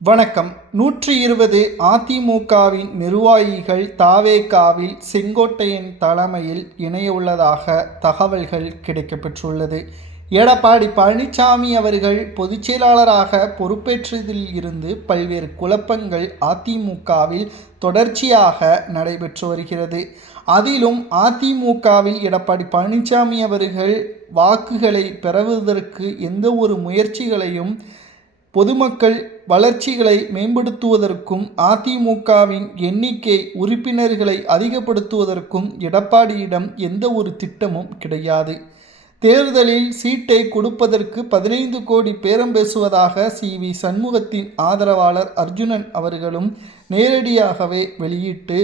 வணக்கம். 120 அதிமுகவின் நிர்வாகிகள் தாவேகாவில் செங்கோட்டையன் தலைமையில் இணையவுள்ளதாக தகவல்கள் கிடைக்கப்பெற்றுள்ளது. எடப்பாடி பழனிசாமி அவர்கள் பொதுச்செயலாளராக பொறுப்பேற்றதில் இருந்து பல்வேறு குழப்பங்கள் அதிமுகவில் தொடர்ச்சியாக நடைபெற்று வருகிறது. அதிலும் அதிமுகவில் எடப்பாடி பழனிசாமி அவர்கள் வாக்குகளை பெறுவதற்கு எந்த ஒரு முயற்சிகளையும் பொதுமக்கள் வளர்ச்சிகளை மேம்படுத்துவதற்கும் அதிமுகவின் எண்ணிக்கை உறுப்பினர்களை அதிகப்படுத்துவதற்கும் எடப்பாடியிடம் எந்த ஒரு திட்டமும் கிடையாது. தேர்தலில் சீட்டை கொடுப்பதற்கு 15 கோடி பேரம் பேசுவதாக சி.வி. சண்முகத்தின் ஆதரவாளர் அர்ஜுனன் அவர்களும் நேரடியாகவே வெளியிட்டு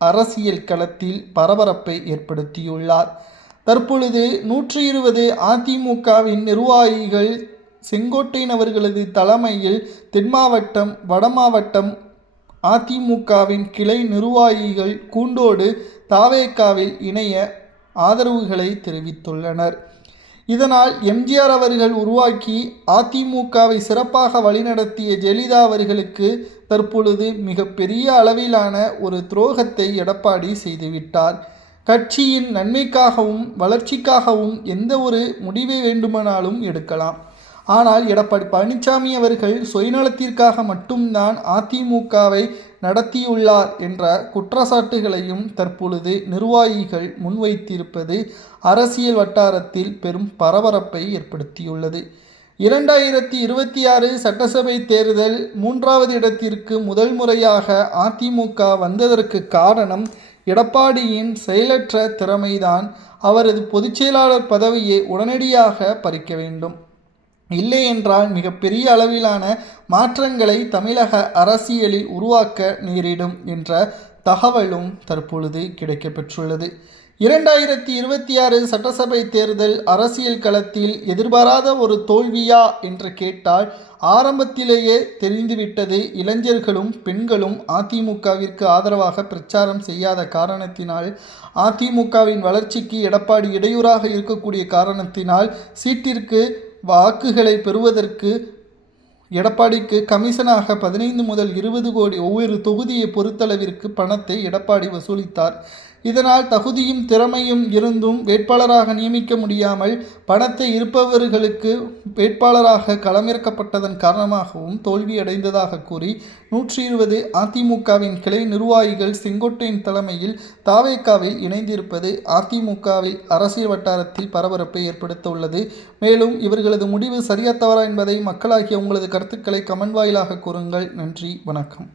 அரசியல் களத்தில் பரபரப்பை ஏற்படுத்தியுள்ளார். தற்பொழுது 120 அதிமுகவின் நிர்வாகிகள் செங்கோட்டையன் அவர்களது தலைமையில் தென் மாவட்டம் வட மாவட்டம் அதிமுகவின் கிளை நிர்வாகிகள் கூண்டோடு தாவேகாவில் இணைய ஆதரவுகளை தெரிவித்துள்ளனர். இதனால் எம்ஜிஆர் அவர்கள் உருவாக்கி அதிமுகவை சிறப்பாக வழிநடத்திய ஜெயலலிதா அவர்களுக்கு தற்பொழுது மிகப்பெரிய அளவிலான ஒரு துரோகத்தை எடப்பாடி செய்துவிட்டார். கட்சியின் நன்மைக்காகவும் வளர்ச்சிக்காகவும் எந்த ஒரு முடிவை வேண்டுமானாலும் எடுக்கலாம். ஆனால் எடப்பாடி பழனிசாமி அவர்கள் சுயநலத்திற்காக மட்டும்தான் அதிமுகவை நடத்தியுள்ளார் என்ற குற்றச்சாட்டுகளையும் தற்பொழுது நிர்வாகிகள் முன்வைத்திருப்பது அரசியல் வட்டாரத்தில் பெரும் பரபரப்பை ஏற்படுத்தியுள்ளது. 2026 சட்டசபை தேர்தல் 3வது இடத்திற்கு முதல் முறையாக அதிமுக வந்ததற்கு காரணம் எடப்பாடியின் செயலற்ற திறமைதான். அவரது பொதுச்செயலாளர் பதவியை உடனடியாக பறிக்க வேண்டும், இல்லை என்றால் மிகப்பெரிய அளவிலான மாற்றங்களை தமிழக அரசியலில் உருவாக்க நேரிடும் என்ற தகவலும் தற்பொழுது கிடைக்கப்பெற்றுள்ளது. 2026 சட்டசபை தேர்தல் அரசியல் களத்தில் எதிர்பாராத ஒரு தோல்வியா என்று கேட்டால் ஆரம்பத்திலேயே தெரிந்துவிட்டது. இளைஞர்களும் பெண்களும் அதிமுகவிற்கு ஆதரவாக பிரச்சாரம் செய்யாத காரணத்தினால், அதிமுகவின் வளர்ச்சிக்கு எடப்பாடி இடையூறாக இருக்கக்கூடிய காரணத்தினால் சீட்டிற்கு வாக்குகளை பெறுவதற்கு எடப்பாடிக்கு கமிஷனாக 15 முதல் 20 கோடி ஒவ்வொரு தொகுதியை பொறுத்தளவிற்கு பணத்தை எடப்பாடி வசூலித்தார். இதனால் தகுதியும் திறமையும் இருந்தும் வேட்பாளராக நியமிக்க முடியாமல் பணத்தை இருப்பவர்களுக்கு வேட்பாளராக களமிறக்கப்பட்டதன் காரணமாகவும் தோல்வியடைந்ததாக கூறி 120 அதிமுகவின் கிளை நிர்வாகிகள் செங்கோட்டையன் தலைமையில் தாவேகாவில் இணைந்திருப்பது அதிமுகவில் அரசியல் வட்டாரத்தில் பரபரப்பை ஏற்படுத்த உள்ளது. மேலும் இவர்களது முடிவு சரியா தவறா என்பதை மக்களாகிய உங்களது கருத்துக்களை கமெண்ட் வாயிலாக கூறுங்கள். நன்றி, வணக்கம்.